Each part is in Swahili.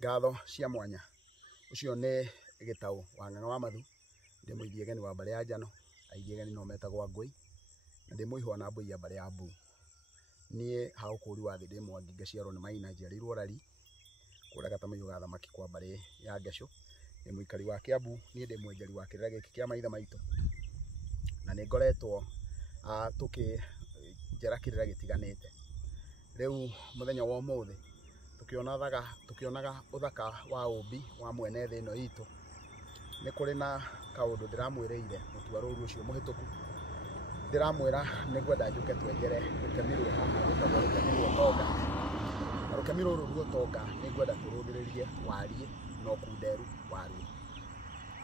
Ngatho cia mwanya. Ucio nĩ Gĩtaũ wa Ng'ang'a wa Mathu, ndĩ mũithiageni wa mbarĩ ya Njano, aithiageni no metagwo Ngũi, na ndĩ mũihwo na mbũi ya mbarĩ ya Mbu. Niĩ ha ũkũri wa thĩ ndĩ Mwangi, ngaciarwo nĩ Maina, njiarĩirwo Rari kũrĩa Gatamĩiyo ga thamaki kwa mbarĩ ya Ngecũ. Ndĩ mũikari wa Kĩambu, niĩ ndĩ mwenjeri wa kĩrĩra gĩkĩ kĩa maithe maitũ, na nĩ ngoretwo tũkĩnjera kĩrĩra gĩtiganĩte. Rĩu mũthenya wa ũmũthĩ tukĩonaga ũthaka wa ũmbi wa mwene thĩ ĩno itũ, nĩ kũrĩ na kaũndũ ndĩramwĩrĩire mũtua rũru ũcio mũhĩtũku. Ndĩramwĩra nĩ ngwenda njũke twenjere rũkemi rwĩ haha rwĩtagwo rũkemi rwa ũtonga, na rũkemi rũrũ rwa ũtonga nĩ ngwenda tũrũthĩrĩrie wariĩ na ũkunderu waruo.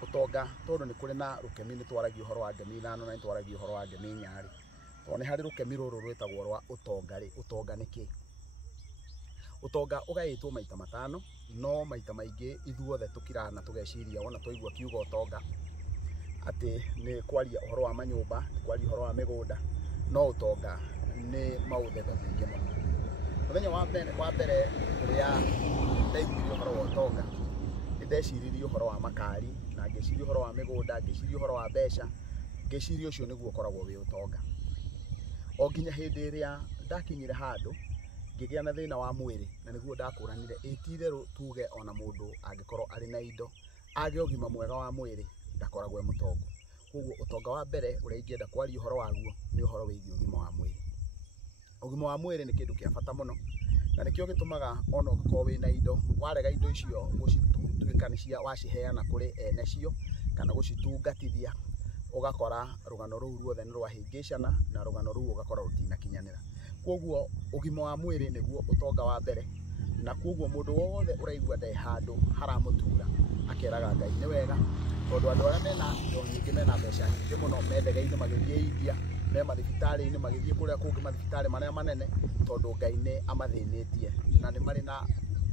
Ũtonga tondũ nĩ kũrĩ na rũkemi, nĩ twaragia ũhoro wa ngemi ithano na nĩ twaragia ũhoro wa ngemi inyarĩ, tondũ nĩ harĩ rũkemi rũrũ rwĩtagwo rwa ũtonga-rĩ, ũtonga nĩ kĩĩ? Ũtonga ũgaĩtwo maita matano, no maita maingĩ ithuothe tũkirana tũgeciria wona twaigua kiugo ũtonga atĩ nĩ kwaria ũhoro wa manyũmba, nĩ kwaria ũhoro wa mĩgũnda, no ũtonga nĩ maũthemba maingĩ mũno. Mũthenya wa mbere rĩrĩa ndaiguire ũhoro wa ũtonga, nĩ ndeciririe ũhoro wa makari, na ngeciria ũhoro wa mĩgũnda, ngeciria ũhoro wa mbeca, ngeciria ũcio nĩguo ũkoragwo wĩ ũtonga. O nginya hĩndĩ ĩrĩa ndakinyire handũ ngĩgĩa na thĩna wa mwĩrĩ, na nĩguo ndakũranire ĩti-itherũ tuge ona mũndũ angĩkorwo arĩ na indo, age ũgima mwega wa mwĩrĩ, ndakoragwo e mũtongu. Koguo ũtonga wa mbere ũrĩa ingĩenda kwaria ũhoro waguo nĩ ũhoro wĩgiĩ ũgima wa mwĩrĩ. Ũgima wa mwĩrĩ nĩ kĩndũ kĩa bata mũno, na nĩkĩo gĩtũmaga ona ũngĩkorwo wĩna indo, warega indo icio gũcituĩka nĩ waciheana kũrĩ ene cio kana gũcitungatithia, ũgakora rũgano rũu ruothe nĩ rwahĩngĩcana na rũgano rũu ũgakora rũtinakinyanĩra. Koguo ũgima wa mwĩrĩ nĩguo ũtonga wa mbere, na koguo mũndũ wothe ũraigua ndarĩ handũ haramũtura akeraga Ngai nĩ wega, tondũ andũ arĩa mena indo nyingĩ, mena mbeca nyingĩ mũno, me ndege-inĩ magĩthiĩ India, me mathibitarĩ-inĩ magĩthiĩ kũrĩa kũngĩ mathibitarĩ marĩa manene, tondũ Ngai nĩ amathĩnĩtie na nĩ marĩ na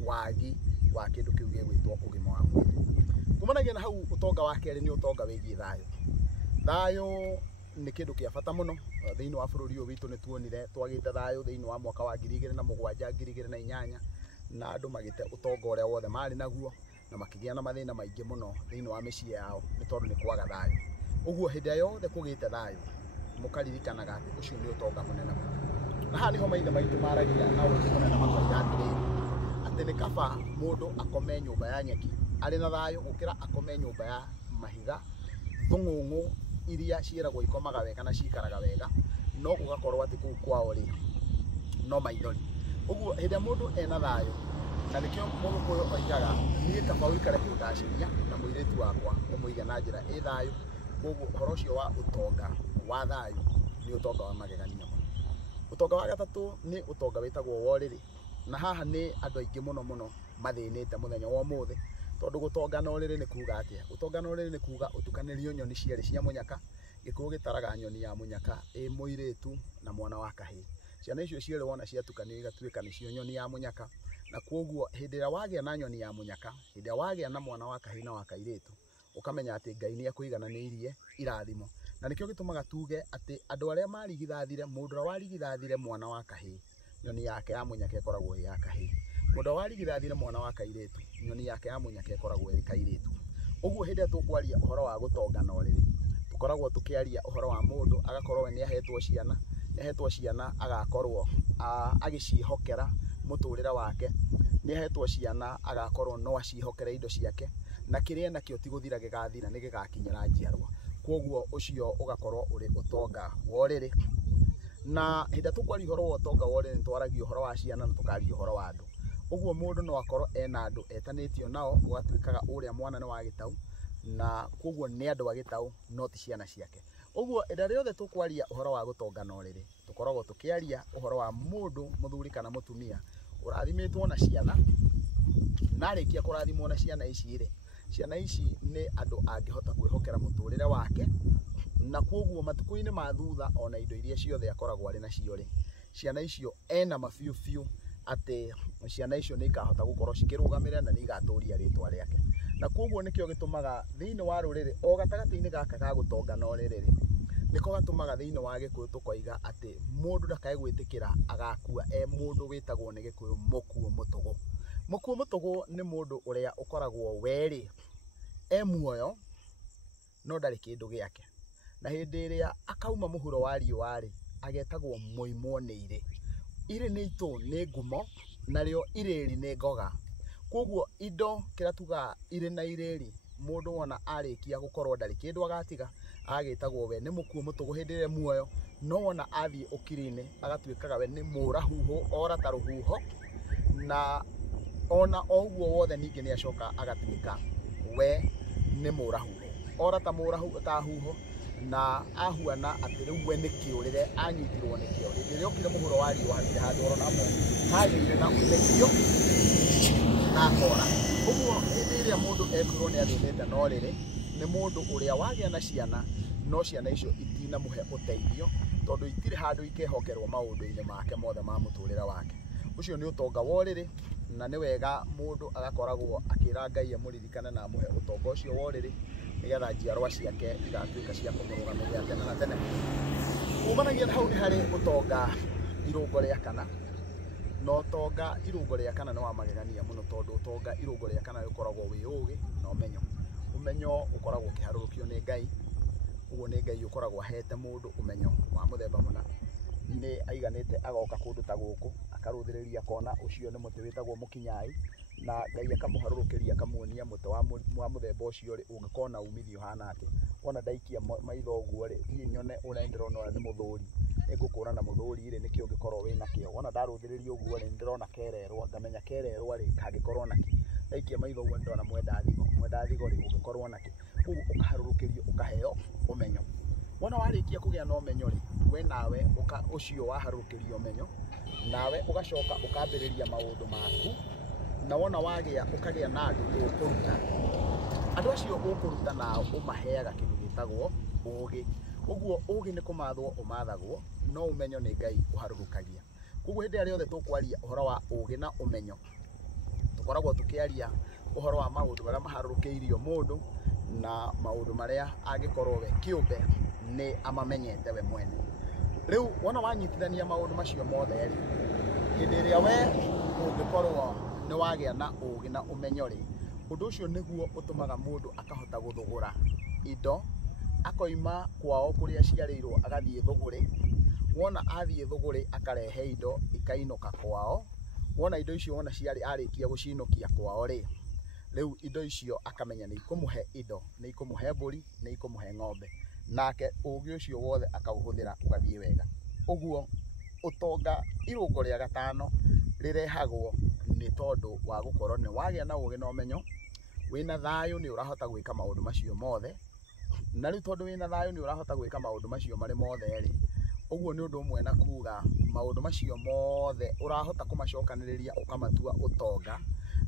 wagi wa kĩndũ kĩu gĩgwĩtwo ũgima wa mwĩrĩ. Kumanagia na hau, ũtonga wa kerĩ nĩ ũtonga wĩgiĩ thayũ. Thayũ nĩ kĩndũ kĩa bata mũno thĩinĩ wa bũrũri ũyũ witũ. Nĩ tuonire twagĩte thayũ thĩinĩ wa mwaka wa 2007, 2008, na andũ magĩte ũtonga ũrĩa wothe marĩ naguo na makĩgĩa na mathĩna maingĩ mũno thĩinĩ wa mĩciĩ yao nĩ tondũ nĩ kwaga thayũ. Ũguo hĩndĩ ĩrĩa yothe kũgĩte thayũ, mũkaririkanaga atĩ ũcio nĩ ũtonga mũnene mũno. Na haha nĩho maithe maitũ maragia na ũndũ mũnene makoiga atĩrĩrĩ, atĩ nĩ kaba mũndũ akome nyũmba ya nyeki arĩ na thayũ gũkĩra akome nyũmba ya mahiga thũng'ũng'ũ iria ciĩragwo ikomaga wega na cikaraga wega, no ũgakorwo atĩ kũu kwao rĩ no maithori. Ũguo hĩndĩ ĩrĩa mũndũ ena thayũ, na nĩkĩo Mũgĩkũyũ oigaga niĩ kaba ũikare kũndacĩria na mũirĩtu wakwa ũmũige na njĩra ĩ thayũ. Koguo ũhoro ũcio wa ũtonga wa thayũ nĩ ũtonga wa magegania mũno. Ũtonga wa gatatũ nĩ ũtonga wĩtagwo wa ũrĩrĩ, na haha nĩ andũ aingĩ mũno mũno mathĩnĩte mũthenya wa ũmũthĩ, tondũ gũtonga na ũrĩrĩ nĩ kuuga atĩa? Gũtonga na ũrĩrĩ nĩ kuuga ũtukanĩrio nyoni cierĩ cia mũnyaka. Gĩkũyũ gĩtaraga nyoni ya mũnyaka ĩ mũirĩtu na mwana wa kahĩĩ. Ciana icio cierĩ wona ciatukanio igatuĩka nĩcio nyoni ya mũnyaka, na koguo hĩndĩ ĩrĩa wagĩa na nyoni ya mũnyaka, hĩndĩ ĩrĩa wagĩa na mwana wa kahĩĩ na wa kairĩtu, ũkamenya atĩ Ngai nĩ ekũigananĩirie irathimo. Na nĩkĩo gĩtũmaga tuge atĩ andũ arĩa marigithathire, mũndũ ũrĩa warigithathire mwana wa kahĩĩ, nyoni yake ya mũnyaka ĩkoragwo ĩ ya kahĩĩ. Mũndũ ũrĩa warigithathire mwana wa kairĩtu, nyoni yake ya mũnyaka ĩkoragwo ĩ kairĩtu. Ũguo hĩndĩ ĩrĩa tũkwaria ũhoro wa gũtonga na ũrĩrĩ, tũkoragwo tũkĩaria ũhoro wa mũndũ agakorwo nĩ ahetwo ciana, agakorwo agĩciĩhokera mũtũrĩre wake, nĩ ahetwo ciana agakorwo no aciĩhokere indo ciake, na kĩrĩa nakĩo ti gũthira gĩgathira, nĩ gĩgakinyĩra njiarwa. Koguo ũcio ũgakorwo ũrĩ ũtonga wa ũrĩrĩ. Na hĩndĩ ĩrĩa tũkwaria ũhoro wa ũtonga wa ũrĩrĩ, nĩ twaragia ũhoro wa ciana na tũkaria ũhoro wa andũ. Ũguo mũndũ no akorwo ena andũ etanĩtio nao, ũgatuĩkaga ũrĩa mwana nĩ wa Gĩtaũ, na koguo nĩ andũ a Gĩtaũ no ti ciana ciake. Ũguo hĩndĩ ĩrĩa yothe tũkwaria ũhoro wa gũtonga na ũrĩrĩ, tũkoragwo tũkĩaria ũhoro wa mũndũ mũthuri kana mũtumia ũrathimĩtwo na ciana, na arĩkia kũrathimwo na ciana ici rĩ, ciana ici nĩ andũ angĩhota kwĩhokera mũtũrĩre wake, na koguo matukũ-inĩ ma thutha ona indo iria ciothe akoragwo arĩ nacio rĩ, ciana icio ena mabiũ biũ atĩ ciana icio nĩ ikahota gũkorwo cikĩrũgamĩrĩra na nĩ igatũria rĩtwa rĩake. Na koguo nĩkĩo gĩtũmaga thĩinĩ wa rũrĩrĩ o gatagatĩ-inĩ gaka ga gũtonga na ũrĩrĩ rĩ, nĩko gatũmaga thĩinĩ wa Gĩkũyũ tũkoiga atĩ mũndũ ndakae gwĩtĩkĩra agakua e mũndũ wĩtagwo nĩ Gĩkũyũ mũkuũ mũtũgũ. Mũkuo mũtũgũ nĩ mũndũ ũrĩa ũkoragwo werĩ muoyo no ndarĩ kĩndũ gĩake, na hĩndĩ ĩrĩa akauma mũhuro wa riũa rĩ agetagwo mũimwo nĩ irĩ. Irĩ nĩ itũ nĩ ngumo, narĩo irĩri nĩ ngoga. Koguo indo kĩrĩa tugaga irĩ na irĩri, mũndũ wona arĩkia gũkorwo ndarĩ kĩndũ agatiga agĩtagwo we nĩ mũkuo mũtũgũ hĩndĩ ĩrĩa muoyo, no wona athiĩ ũkiri-inĩ agatuĩkaga we nĩ mũrahuho ora ta rũhuho, na ona ũguo wothe ningĩ nĩ acoka agatuĩka we nĩ mũrahuho ora ta huho, na ahuana atĩ rĩu we nĩ kĩũrĩre anyitirwo nĩkĩo. Hĩndĩ ĩrĩa okire mũhuro wa riũa hatirĩ handũ orona hamwe hagĩire na ũteithio na akora. Ũguo hĩndĩ ĩrĩa mũndũ ekwĩrwo nĩ athĩnĩte no rĩrĩ, nĩ mũndũ ũrĩa wagĩa na ciana no ciana icio itinamũhe ũteithio tondũ itirĩ handũ ikehokerwo maũndũ-inĩ make mothe ma mũtũrĩre wake. Ũcio nĩ ũtonga wa ũrĩrĩ, na nĩ wega mũndũ agakoragwo akĩra Ngai amũririkane na amũhe ũtonga ũcio wa ũrĩrĩ nĩgetha njiarwa ciake igatuĩka cia kũmũrũgamĩrĩra tene na tene. Kumanagia na hau nĩ harĩ ũtonga irũngo rĩa kana, na ũtonga irũngo rĩa kana nĩ wa magegania mũno tondũ ũtonga irũngo rĩa kana ũkoragwo wĩ ũgĩ na ũmenyo. Ũmenyo ũkoragwo ũkĩharũrũkio nĩ Ngai, ũguo nĩ Ngai ũkoragwo ahete mũndũ ũmenyo wa mũthemba mũna. Nĩ aiganĩte agoka kũndũ ta gũkũ akarũthĩrĩria akona ũcio nĩ mũtĩ wĩtagwo mũkinyai, na Ngai akamũharũrũkĩria akamuonia mũtĩ wa mũthemba ũcio rĩ ũngĩkorwo na umithio hana atĩ. Wona ndaikia maitho ũguo rĩ thiĩ nyone ũrĩa ndĩrona ũyũ nĩ mũthũri, nĩngũkũrana mũthũri rĩ nĩkĩo ũngĩkorwo wĩna kĩo. Wona ndarũthĩrĩria ũguo rĩ nĩndĩrona kererwa, ngamenya kererwa rĩ kangĩkorwo naki. Ndaikia maitho ũguo nĩndĩrona mwenda thigo rĩ ũngĩkorwo naki. Koguo ũkaharũrũkĩrio ũkaheo ũmenyo. Wona warĩkia kũgĩa na ũmenyo rĩ, we nawe ũcio waharũrũkĩrio ũmenyo, nawe ũgacoka ũkambĩrĩria maũndũ maku, na wona wagĩa ũkagĩa na andũ ũkũruta. Andũ acio ũkũruta nao ũmaheaga kĩndũ gĩtagwo ũgĩ. Ũguo ũgĩ nĩ kũmathwo ũmathagwo, no ũmenyo nĩ Ngai ũharũrũkagia. Koguo hĩndĩ ĩrĩa yothe tũkwaria ũhoro wa ũgĩ na ũmenyo, tũkoragwo tũkĩaria ũhoro wa maũndũ marĩa maharũrũkĩirio mũndũ na maũndũ marĩa angĩkorwo we kĩũmbe nĩ amamenyete we mwene. Rĩu wona wanyitithania maũndũ macio mothe rĩ, hĩndĩ ĩrĩa we ũngĩkorwo nĩ wagĩa na ũgĩ na ũmenyo rĩ, ũndũ ũcio nĩguo ũtũmaga mũndũ akahota gũthũgũra indo, akoima kwao kũrĩa ciarĩirwo agathiĩ thũgũrĩ. Wona athiĩ thũgũrĩ akarehe indo ikainũka kwao. Wona indo icio wona arĩkia gũcinũkia kwao rĩ, rĩu indo icio akamenya nĩ ikũmũhe indo, nĩ ikũmũhe mbũri, nĩ ikũmũhe ng'ombe, nake ũgĩ ũcio wothe akaũhũthĩra ũgathiĩ wega. Ũguo ũtonga irũngo rĩa gatano rĩrehagwo nĩ tondũ wa gũkorwo nĩ wagĩa na ũgĩ na ũmenyo, wĩna thayũ nĩ ũrahota gwĩka maũndũ macio mothe, na rĩu tondũ wĩna thayũ nĩ ũrahota gwĩka maũndũ macio marĩ mothe rĩ, ũguo nĩ ũndũ ũmwe na kuga maũndũ macio mothe ũrahota kũmacokanĩrĩria ũkamatua ũtonga,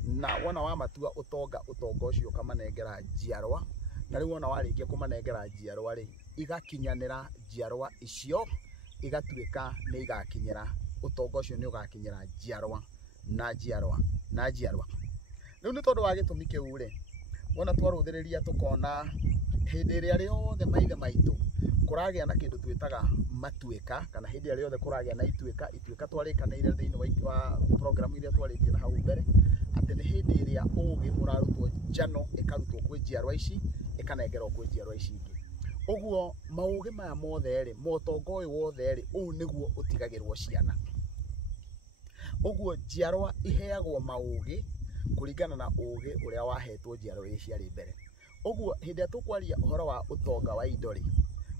na wona wamatua ũtonga, ũtonga ũcio ũkamanengera njiarwa, na rĩu wona warĩkia kũmanengera njiarwa rĩ, igakinyanĩra njiarwa icio igatuĩka nĩ igakinyĩra, ũtonga ũcio nĩ ũgakinyĩra njiarwa na njiarwa na njiarwa. Rĩu nĩ tondũ wa gĩtũmi kĩu rĩ, wona twarũthĩrĩria tũkona hĩndĩ ĩrĩa rĩothe maithe maitũ kũragĩa na kĩndũ twĩtaga matuĩka, kana hĩndĩ ĩrĩa rĩothe kũragĩa na ituĩka twarĩkanĩire thĩinĩ wa program iria twarĩtie na hau mbere, atĩ nĩ hĩndĩ ĩrĩa ũgĩ ũrarutwo njano ĩkarutwo kwĩ njiarwa ici ĩkanengerwo kwĩ njiarwa ici ingĩ. Ũguo maũgĩ maya mothe rĩ, mũtonga ũyũ wothe rĩ, ũũ nĩguo ũtigagĩrwo ciana. Ũguo njiarwa iheagwo maũgĩ kũringana na ũgĩ ũrĩa wahetwo njiarwa iria ciarĩ mbere. Ũguo hĩndĩ ĩrĩa tũkwaria ũhoro wa ũtonga wa indo rĩ,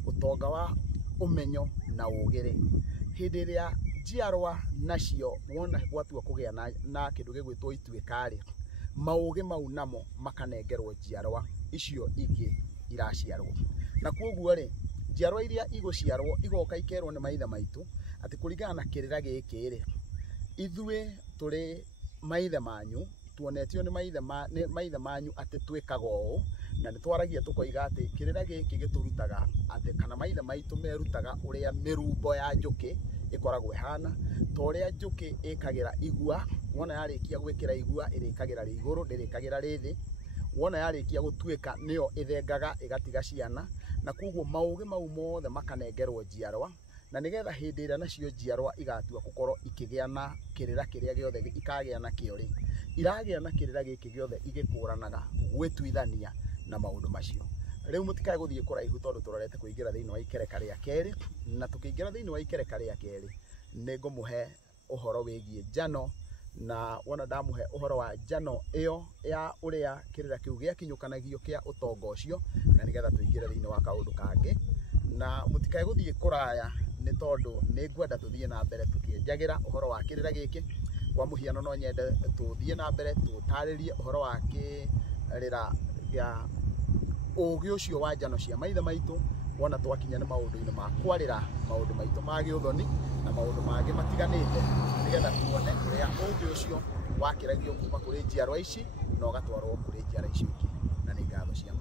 ũtonga wa ũmenyo na ũgĩ rĩ, hĩndĩ ĩrĩa njiarwa nacio wona gwatua kũgĩa na kĩndũ gĩgwĩtwo ituĩka rĩ, maũgĩ mau namo makanengerwo njiarwa icio ingĩ iraciarwo. Na koguo rĩ, njiarwa iria igũciarwo igoka ikerwo nĩ maithe maitũ atĩ kũringana na kĩrĩra gĩkĩ rĩ, ithuĩ tũrĩ maithe manyu, tuonetio nĩ maithe manyu atĩ twĩkaga ũũ, na nĩ twaragia tũkoiga atĩ kĩrĩra gĩkĩ gĩtũrutaga atĩ kana maithe maitũ merutaga ũrĩa mĩrumbo ya njũkĩ ĩkoragwo ĩhana, ta ũrĩa njũkĩ ĩkagĩra igua, wona yarĩkia gwĩkĩra igua ĩrĩkagĩra rĩ igũrũ ndĩrĩkagĩra rĩ thĩ, wona yarĩkia gũtuĩka nĩyo ĩthengaga ĩgatiga ciana, na koguo maũgĩ mau mothe makanengerwo njiarwa, na nĩgetha hĩndĩ ĩrĩa nacio njiarwa igatua gũkorwo ikĩgĩa na kĩrĩra kĩrĩa gĩothe ikagĩa na kĩo rĩ, iragĩa na kĩrĩra gĩkĩ gĩothe igĩkũranaga gwĩtuithania na maũndũ macio. Rĩu mũtikae gũthiĩ kũraihu tondũ tũrorete kũingĩra thĩinĩ wa ikereka rĩa kerĩ, na tũkĩingĩra thĩinĩ wa ikereka rĩa kerĩ nĩngũmũhe ũhoro wĩgiĩ njano, na wona ndamũhe ũhoro wa njano ĩyo ya ũrĩa kĩrĩra kĩu gĩakinyũkanagio kĩa ũtonga ũcio, na nĩgetha tũingĩre thĩinĩ wa kaũndũ kangĩ. Na mũtikae gũthiĩ kũraya nĩ tondũ nĩngwenda tũthiĩ na mbere tũkĩenjagĩra ũhoro wa kĩrĩra gĩkĩ. Kwa mũhiano no nyende tũthiĩ na mbere tũtarĩrie ũhoro wa kĩrĩra gĩa ũgĩ ũcio wa njano cia maithe maitũ, wona twakinya nĩ maũndũ-inĩ ma kwarĩra maũndũ maitũ ma gĩũthoni na maũndũ mangĩ matiganĩte, nĩgetha tuone ũrĩa ũgĩ ũcio wakĩragio kuma kũrĩ njiarwa ici na ũgatwarwo kũrĩ njiarwa icio ingĩ, na nĩ ngatho cia